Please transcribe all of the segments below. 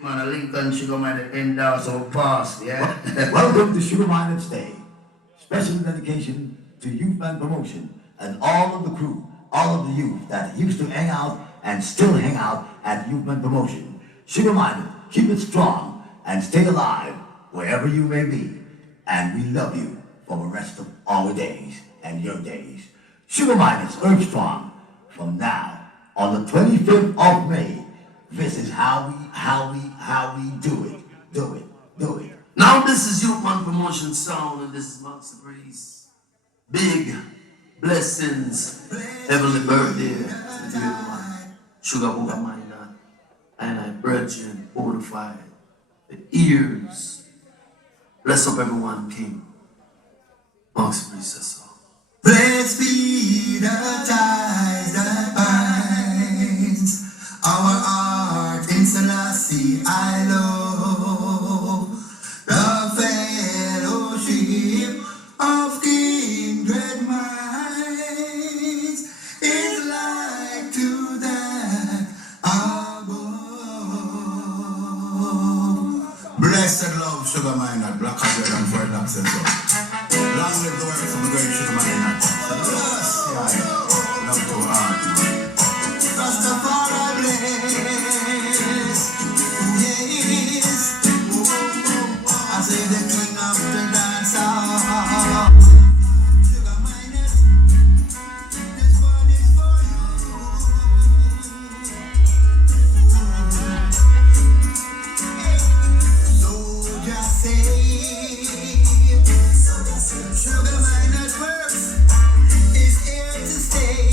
it, man. A Lincoln Sugar Minott endorse our past, yeah? Welcome to Sugar Minott's Day. Special dedication to Youthman Promotion and all of the crew, all of the youth that used to hang out and still hang out at Youthman Promotion. Sugar Minott, keep it strong and stay alive wherever you may be. And we love you for the rest of our days and your days. Sugar Minott's Earth Strong from now on the 25th of May. This is how we do it. Do it. Now this is Youthman Promotion sound, and this is Max Breeze. Big blessings, heavenly birthday to the great one, Sugar Minott, and I brethren, bonafide, the ears. Bless up everyone, King. Max Breeze says so. Blessed be the ties that binds our heart in Selassie I love. The fellowship of kindred minds is like to that above. Blessed love, Sugar Minott, black hundred and four lakhs and so. Long live the works of the great Sugar Minott. Love to heart. Rastafari bless. Yes. I say the king of the dancehall. Sugar Minott, this one is for you. So just say. Sugar Minott works is here to stay.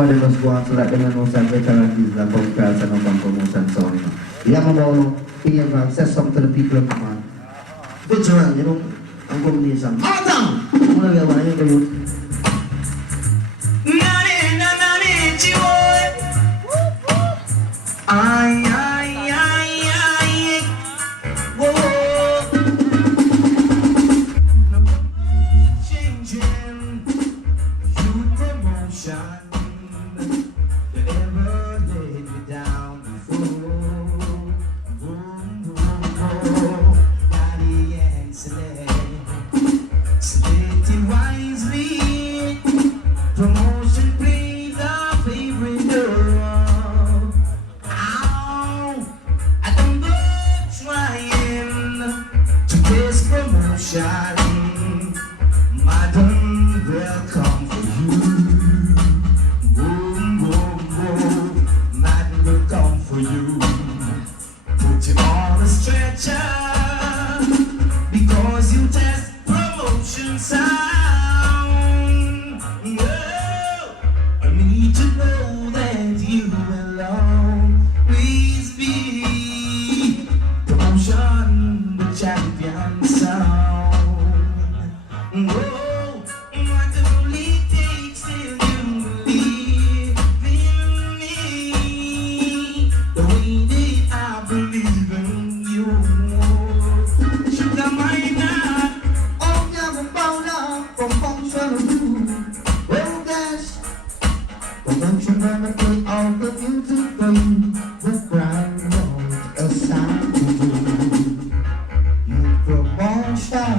everybody must go on so that they know some veteran is the conference and Youthman Promotion sound, you know. Yeah, I'm about King Jammy, say something to the people of man. Veteran, you know, I'm going to need some. Anthem! I'm going to get one, you know. Ay, ay, ay, ay, whoa. Changing youth promotion. You ever laid me down before. Boom, boom, boom. Daddy and selected wisely. Promotion plays our favorite girl. Promotion, madam, welcome for you. Boom, boom, boom, madam, will come for you. Put you on a stretcher because you test promotion sound. Oh, I need to know that you belong. Please be promotion, the champion sound. Oh, what all it takes till you believe in me, the way that I believe in you. Sugar Minott, oh, you're a bowler from function of you. Oh, gosh, promotion gonna play all the music for you. The crowd wants a sound to do. You promotion.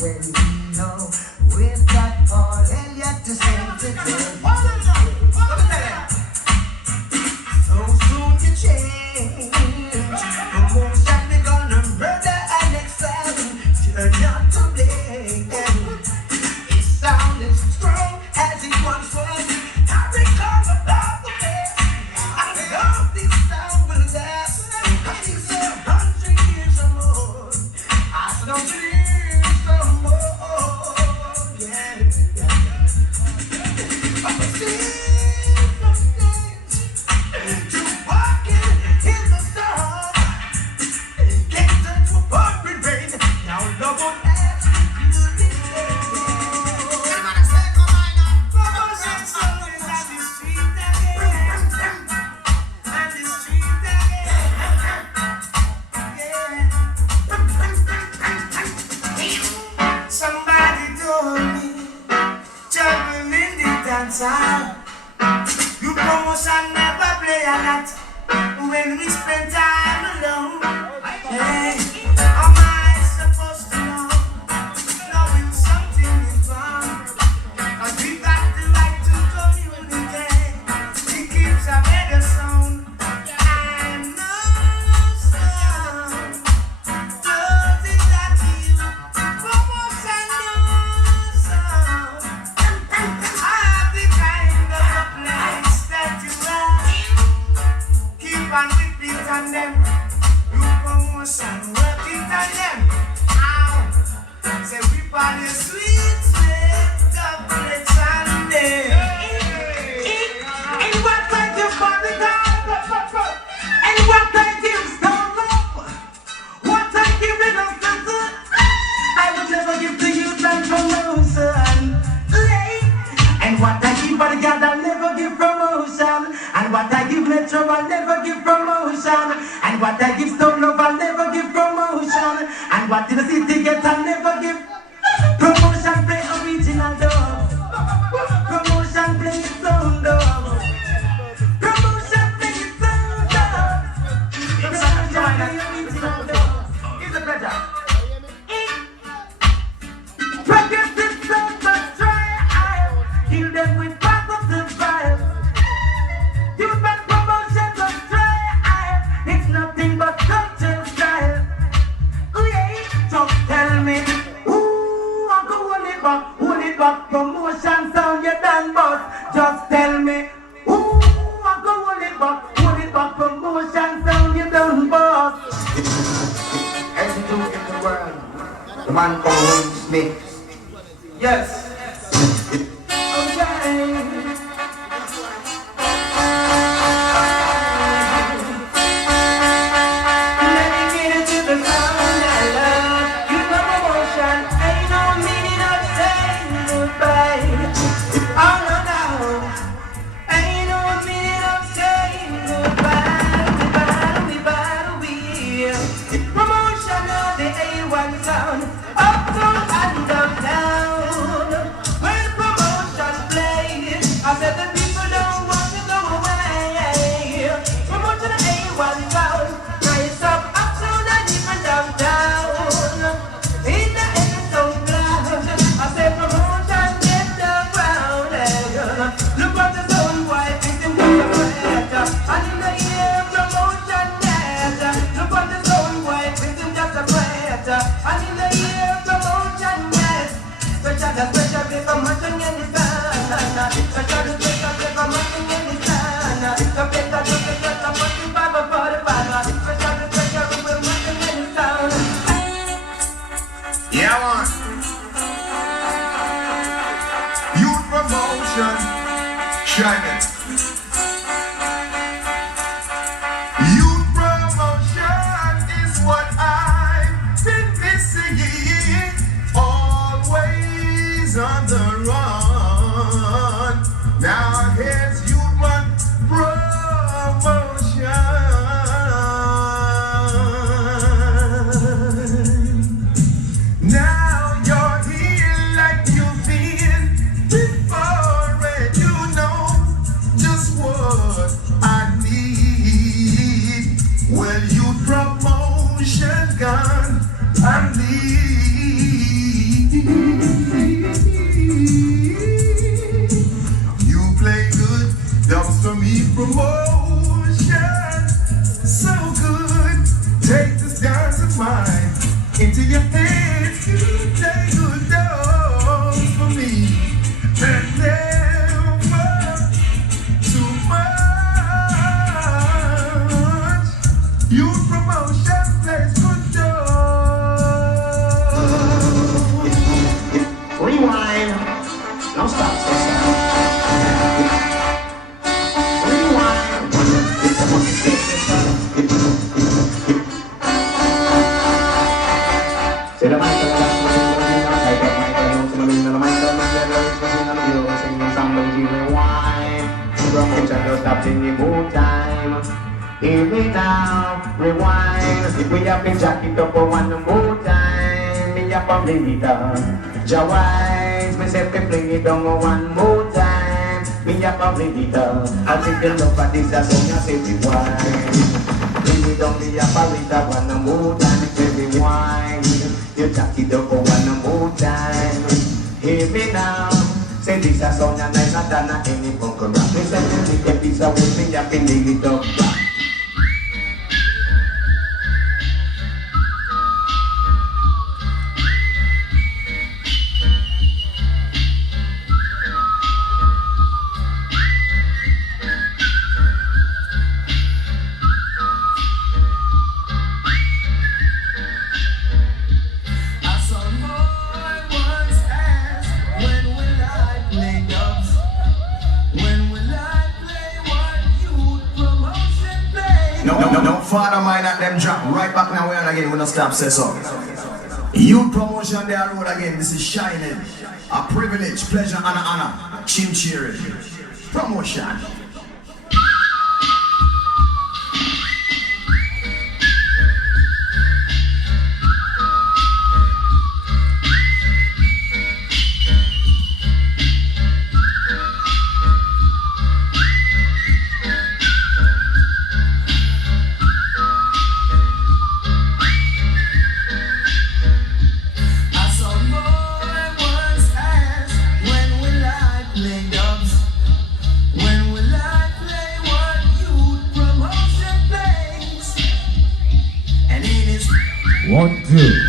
When we know we've got all yet to say. promotion never play a lot when we spend time alone. Hey, am I supposed to know? Knowing something is wrong. Cause we got the right to communicate. It keeps a better sound. I know some. Does it that you? Promotion knows some. I have the kind of a place that you have. Keep on repeat on them. You promotion, work it on them. Ow. Say we on your sweet, sweet chocolates on them. And what thank you for the God? And what thank you for love? What thank you for the good? I would never give to you than promotion. And what I give for the God, I'll never give promotion. And what I give Metro, I'll never give promotion. And what I give Stone Love, I'll never give promotion. And what in the city get, I'll never give promotion. Play original dub. Promotion play its own dub. Promotion play its own dub. Promotion play original dub. It's a pleasure. Progressive sounds must try. Kill them with positive vibes. Youthman Promotion must try. It's nothing but culture style. Oh yeah, just tell me. Ooh, I go hold it back. Promotion sound you done boss. Just tell me. Ooh, I go hold it back. Promotion sound you done boss. Every dude in the world, the man always makes. Yes. Okay. Let me get into the sound I love. Youthman Promotion, ain't no meaning of saying goodbye. Oh no, no. Ain't no meaning of saying goodbye. We promotion of the A1 sound. Uptown and downtown. When promotion plays, I said the people don't want to go away. Promotion of A1 sound. Rise up uptown and even downtown. In the episode class, I said promotion get the ground. Look at the sound white, it's in the red. And in the ear promotion net. Look at the sound white, it's in just a red. And in the ear promotion net. Special big promotion in the sun. Special big promotion in the sun. The better look at the promotion by the body. Special promotion in the sun. Yeah, man. Youth Promotion, shine it. Youth Promotion is what I've been missing. Always on the run. Now here's Youthman Promotion. Now you're here like you've been before, and you know just what I need. Well, Youth Promotion gone and leave. You play good dubs for me, promotion so good. Take this dance of mine into your head. You play good dubs for me, and never too much. Youth Promotion plays good dubs. Rewind. No stop, so stop. Rewind. It's a monkey station. Say the mic, Promotion don't stop in the good time. Here we now, rewind. We have been jack it up for one more time. Me up and bring it down. Jawise, me say we bring it down one more time. me a favorita. I take the love of this as long as it be wine. Baby, don't be a favorita one more time, baby wine. You jack it up for one more time. Hear me now. Say this a song and nice and done any punk rap. Listen to me, the piece of wood me up in the little rap. No, father mind at them drop right back now and again, we don't stop say so. Youth promotion they are road again, this is shining. A privilege, pleasure, honor, chin cheering. Promotion. One, two.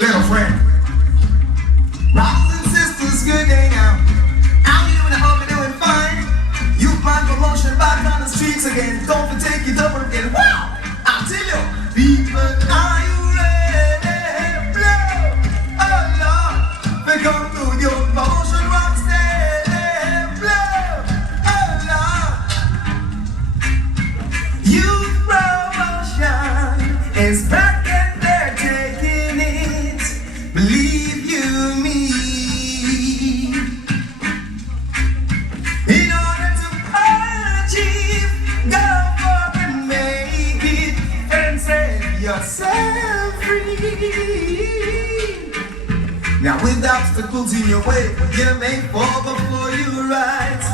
Little friend. Brothers and sisters, good day now. How you doing? I hope you're doing fine. Youthman Promotion back on the streets again. Don't take it up again. Wow! I tell you, people, are you ready? Blow! Oh Lord, we come to Youth Promotion rock steady. Blow! Oh Lord, Youth Promotion is back and they're taking it. Believe you me. In order to achieve, go forth and make it and set yourself free. Now with obstacles in your way, you may fall before you rise.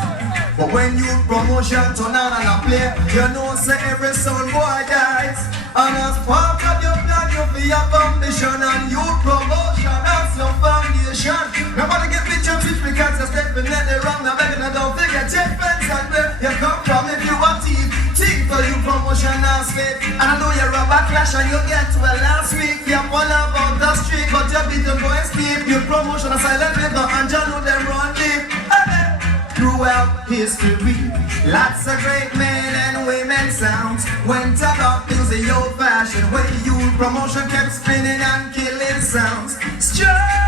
But when you promotion turn on and a play, you know say every soul boy dies. And as part of your plan, you feel your foundation and you promotion as your foundation. Nobody get picture switch because you're definitely wrong. Now begging I don't forget check fence and where you come from if you want thief. Thief for you promotion last week. And I know you're a backlash and you get well last week. You're all about the street, but you beat them going steep. Your promotion a silent river and you know them run deep. Throughout history, lots of great men and women sounds went about things the old fashioned way. Youth promotion kept spinning and killing sounds. Strong